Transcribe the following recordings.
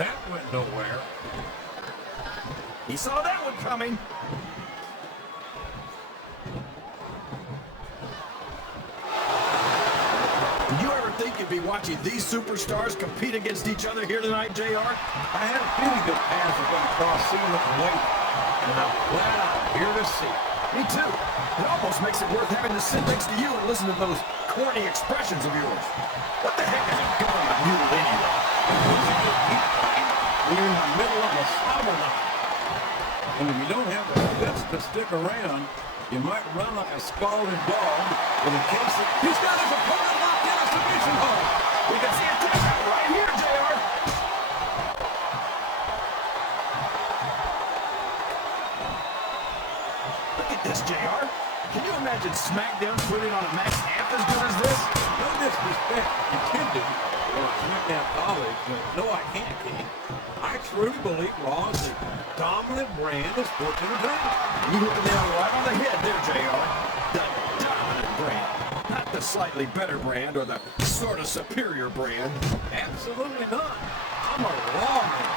That went nowhere. He saw that one coming. Did you ever think you'd be watching these superstars compete against each other here tonight, JR? I had a feeling the paths were going to cross sooner than later, and I'm glad I'm here to see it. Me too. It almost makes it worth having to sit next to you and listen to those corny expressions of yours. What the heck is going on you anyway? We're in the middle of a summer night. And if you don't have the guts to stick around, you might run like a scalded dog in a case of... He's got his opponent locked in a submission hold. We can see a test right here, JR. Look at this, JR. Can you imagine SmackDown putting on a match half as good as this? No disrespect intended or SmackDown colleagues. No, I can't, King. I truly believe Raw is the dominant brand of sports entertainment. You hit the nail right on the head there, JR. The dominant brand. Not the slightly better brand or the sort of superior brand. Absolutely not. I'm a Raw man.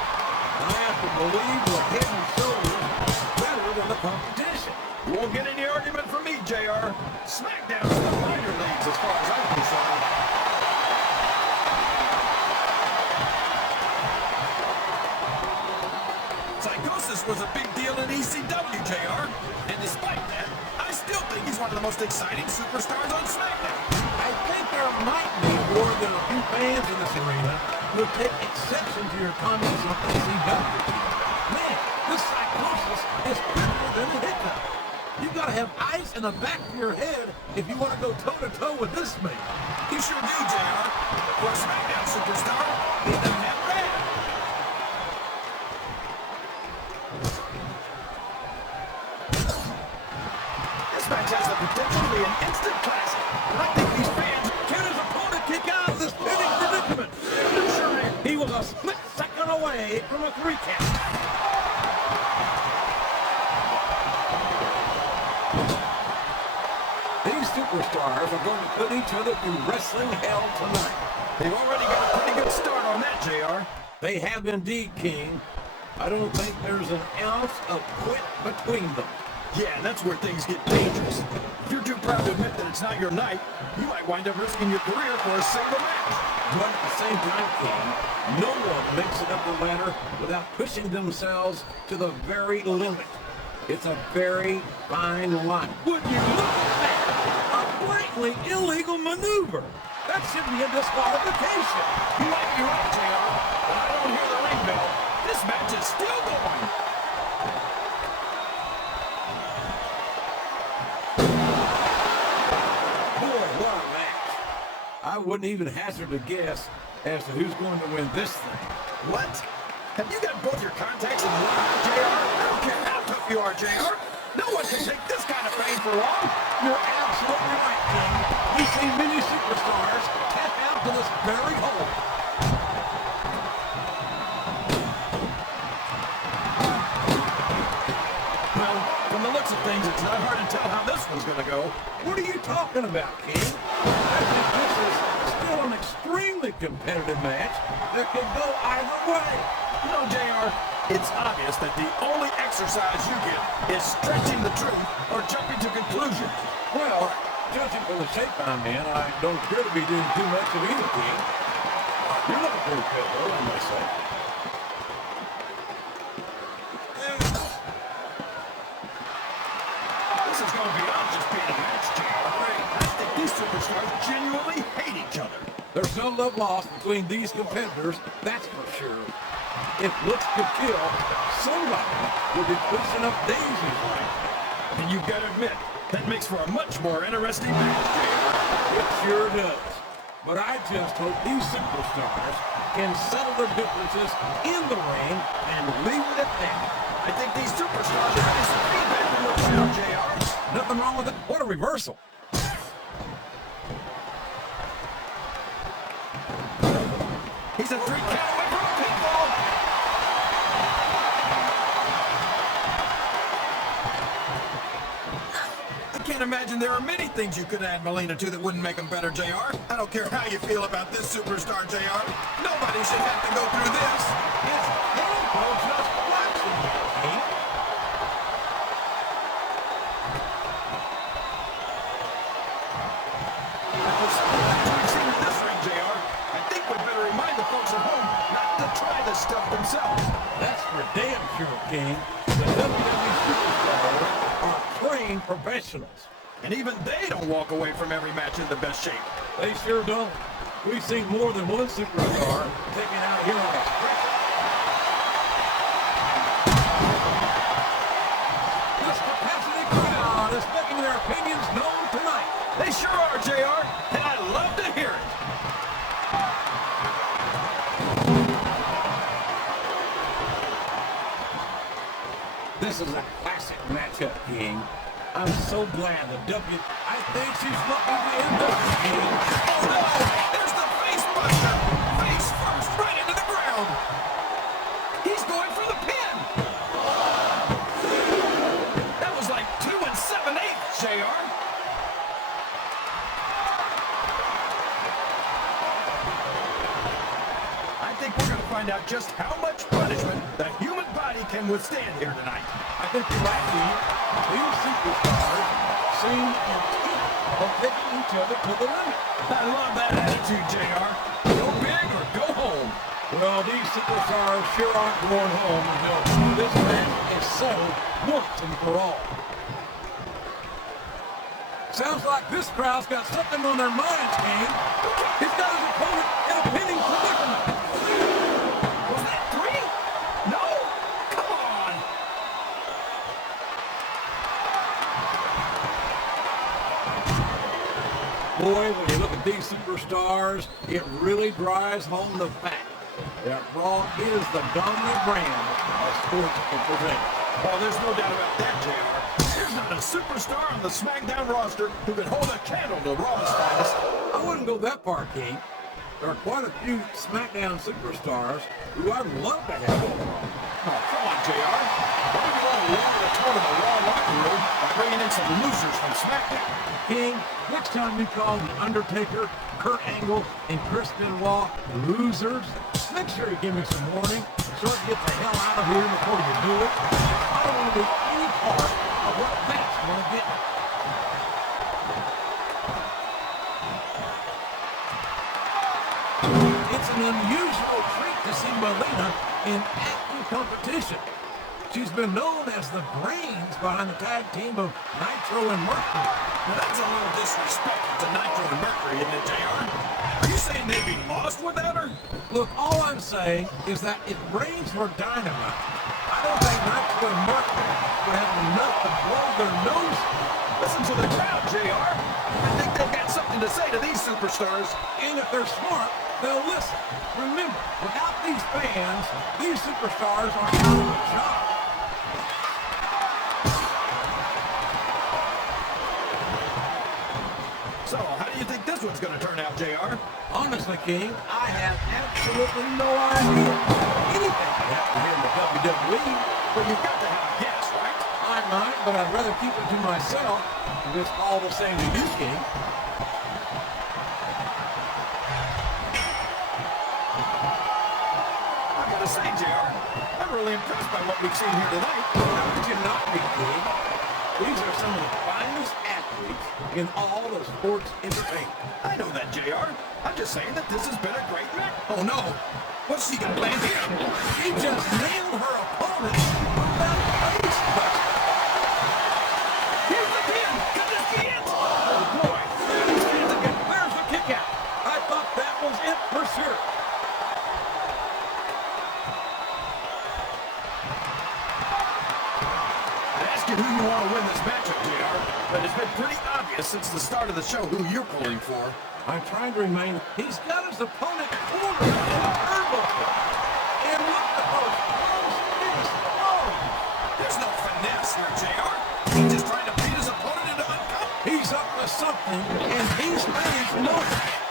I have to believe we're head and shoulders better than the competition. You won't get any argument from me, JR. SmackDown's in the minor leagues as far as I'm concerned. Psychosis was a big deal in ECW, JR. And despite that, I still think he's one of the most exciting superstars on SmackDown. I think there might be more than a few fans in this arena who take exception to your comments on ECW. Man, this Psychosis is better than a hiccup. You gotta have ice in the back of your head if you want to go toe-to-toe with this man. You sure do, JR. For a SmackDown superstar, he doesn't have that. This match has the potential to be an instant classic. I think these fans... Can his opponent kick out of this pinning predicament? Sure, he was a split second away from a 3 count. These superstars are going to put each other through wrestling hell tonight. They've already got a pretty good start on that, JR. They have indeed, King. I don't think there's an ounce of quit between them. Yeah, that's where things get dangerous. If you're too proud to admit that it's not your night, you might wind up risking your career for a single match. But at the same time, King, no one makes it up the ladder without pushing themselves to the very limit. It's a very fine line. Would you look at that? A blatantly illegal maneuver. That should be a disqualification. You might be right, JR, but I don't hear the ring bell. This match is still going. Boy, what a match. I wouldn't even hazard a guess as to who's going to win this thing. What? Have you got both your contacts in one eye, JR? I don't care how tough you are, JR. No one can take this kind of pain for long. You're absolutely right, King. We've seen many superstars tap out to this very hole. Well, from the looks of things, it's not hard to tell how this one's going to go. What are you talking about, King? I think this is still an extremely competitive match that could go either way. You know, JR, it's obvious that the only exercise you get is stretching the truth or jumping to conclusions. Well, judging from the shape I'm in, I don't appear to be doing too much of either, King. You're looking pretty good, though, I must say. This is going beyond just being a match, JR. I think these superstars genuinely hate each other. There's no love lost between these competitors, that's for sure. If looks could kill, somebody would be pushing up daisies right now. And you've got to admit, that makes for a much more interesting match, JR. It sure does. But I just hope these superstars can settle their differences in the ring and leave it at that. I think these superstars are getting some feedback from the crowd, JR. Nothing wrong with it. What a reversal. He's a 3 count away from a pinfall. I can't imagine there are many things you could add Melina to that wouldn't make them better, JR. I don't care how you feel about this superstar, JR. Nobody should have to go through this. It's stuff themselves. That's for damn sure, King. The WWE superstars are trained professionals. And even they don't walk away from every match in the best shape. They sure don't. We've seen more than one superstar taken out here on a stretcher. This capacity crowd is making their opinions known tonight. They sure are, JR, and I love to hear it. This is a classic matchup, King. I'm so glad the I think she's looking to end this, King. Oh no! There's the face buster! Face first, right into the ground! He's going for the pin! That was like 2 7/8, JR. I think we're going to find out just how much punishment the human body can withstand here tonight. I think you're right, King. These superstars seem intent on taking each other to the limit. I love that attitude, JR. Go big or go home. Well, these superstars sure aren't going home until this match is settled once and for all. Sounds like this crowd's got something on their minds, King. He's got his opponent in a pinning predicament. Was that 3? No! Come on! Boy, when you look at these superstars, it really drives home the fact that Raw is the dominant brand of sports entertainment. Well, there's no doubt about that, JR. There's not a superstar on the SmackDown roster who can hold a candle to Raw's finest. I wouldn't go that far, King. There are quite a few SmackDown superstars who I'd love to have on Raw. Oh, come on, JR. Why don't you want to leave the tour to the Raw locker room by bringing in some losers from SmackDown? King, next time you call The Undertaker, Kurt Angle, and Chris Benoit losers, make sure you give me some warning so I can get the hell out of here before you do it. I don't want to be any part of what that's going to get. It's an unusual treat to see Melina in active competition. She's been known as the brains behind the tag team of Nitro and Mercury. Now, that's a little disrespectful to Nitro and Mercury, isn't it, JR? Are you saying they'd be lost without her? Look, all I'm saying is that if brains were dynamite, I don't think Nitro and Mercury would have enough to blow their nose. Listen to the crowd, JR. I think they've got something to say to these superstars. And if they're smart, they'll listen. Remember, without these fans, these superstars are out of a job. So, how do you think this one's going to turn out, JR? Honestly, King, I have absolutely no idea. Anything can happen here in the WWE. Well, you've got to have a guess, right? I might, but I'd rather keep it to myself if it's all the same to you, King. I gotta say, JR, I'm really impressed by what we've seen here tonight. How could you not be, King? These are some of the finest athletes in all of sports entertainment. I know that, JR. I'm just saying that this has been a great match. Oh, no. What's she gonna plan here? She just nailed her opponent with that face buster. Here's the pin. Could this be it? Oh, boy. There's the kick out. I thought that was it for sure. I asked you who you want to win this matchup, JR, but it's been pretty obvious since the start of the show who you're pulling for. I'm trying to remain. He's got his opponent cornered in a turbo. And look at those close knees. Oh, There's no finesse here, JR. He's just trying to beat his opponent into uncomfortable. he's up to something, and these fans know it.